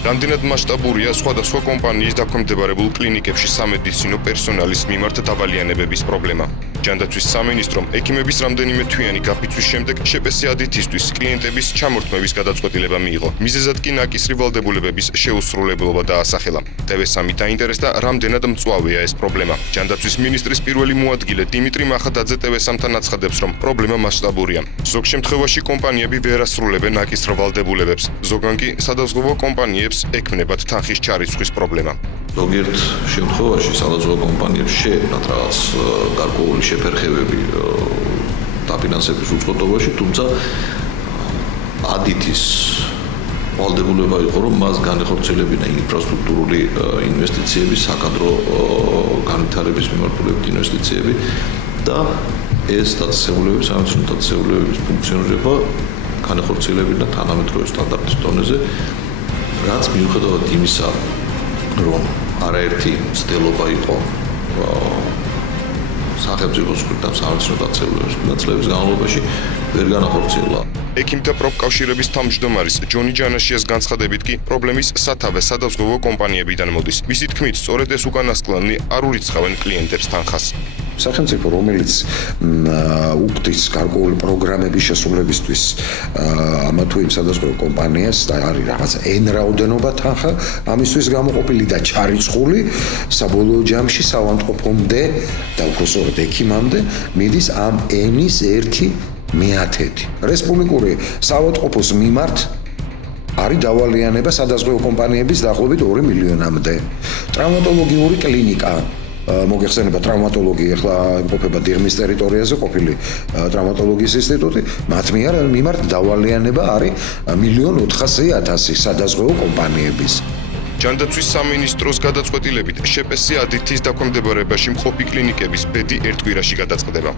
რამდენად მასშტაბურია სხვადასხვა კომპანიის დაქვემდებარებულ კლინიკებში სამედიცინო პერსონალის მიმართ დავალიანებების პრობლემა. ჯანდაცვის სამინისტრომ ექიმების რამდენიმე თვიანი გაფიცვის შემდეგ შეპესი ადითისთვის კლიენტების ჩამორთმევის გადაწყვეტილება მიიღო. მიზეზად კი ნაკისრი ვალდებულებების შეუსრულებლობა დაასახელა. TV3 დაინტერესდა რამდენად მწვავეა ეს პრობლემა. ჯანდაცვის მინისტრის პირველი მოადგილე დიმიტრი მახადაძე TV3-თან აცხადებს, რომ პრობლემა მასშტაბურია. ზოგ შემთხვევაში კომპანიები ვერ ასრულებენ ნაკისრ ვალდებულებებს. ზოგან კი სადაზღვევო კომპანიებს ექმნებათ თანხის ჩარიცხვის პრობლემა. ზოგიერთ შემთხვევაში სადაზღვევო კომპანიებს შეექმნათ რაღაც გარკვეული შეფერხებები დაფინანსების უწყობობაში, თუმცა ადითის ვალდებულება იყო, რომ მას განეხორციელებინა ინფრასტრუქტურული ინვესტიციები, საკადრო განვითარების მიმართულებით ინვესტიციები და ეს დაწესებულებები, სამედიცინო დაწესებულებების ფუნქციონირება განეხორციელებინა თანამედროვე სტანდარტის დონეზე, რაც მიუხედავად იმისა, რომ არაერთი მცდელობა იყო სახელმწიფოს მხრიდან სამედიცინო დაწესებულებების წლების განმავლობაში ვერ განახორციელა. ექიმთა პროფკავშირების თავმჯდომარის ჯონი ჯანაშიას განცხადებით კი პრობლემის სათავე სადაზღვევო კომპანიებიდან მოდის. მისი თქმით, სწორედ ეს უკანასკნელნი არ ურიცხავენ კლიენტებს თანხას. სახელმწიფო, რომელიც უხდის გარკვეული პროგრამების შესრულებისთვის ამა თუ იმ სადაზღვევო კომპანიას და არის რაღაც n რაოდენობა თანხა, ამისთვის გამოყოფილი და ჩარიცხული საბოლოო ჯამში საავადმყოფომდე და უფრო სწორედ ექიმამდე მიდის ამ n-ის 1/10. რესპუბლიკური საავადმყოფოს მიმართ არის დავალიანება სადაზღვევო კომპანიების დაახლოებით 2 მილიონამდე. ტრავმატოლოგიური კლინიკა მოგეხსენება ტრავმატოლოგია ახლა იმყოფება დიღმის ტერიტორიაზე ყოფილი ტრავმატოლოგიის ინსტიტუტი, მათ მიმართ დავალიანება არის 1.400.000 სადაზღვევო კომპანიების. ჯანდაცვის სამინისტროს გადაწყვეტილებით შეპესი ადითის დაქვემდებარებაში მყოფი კლინიკების ბედი ერთ კვირაში გადაწყდება.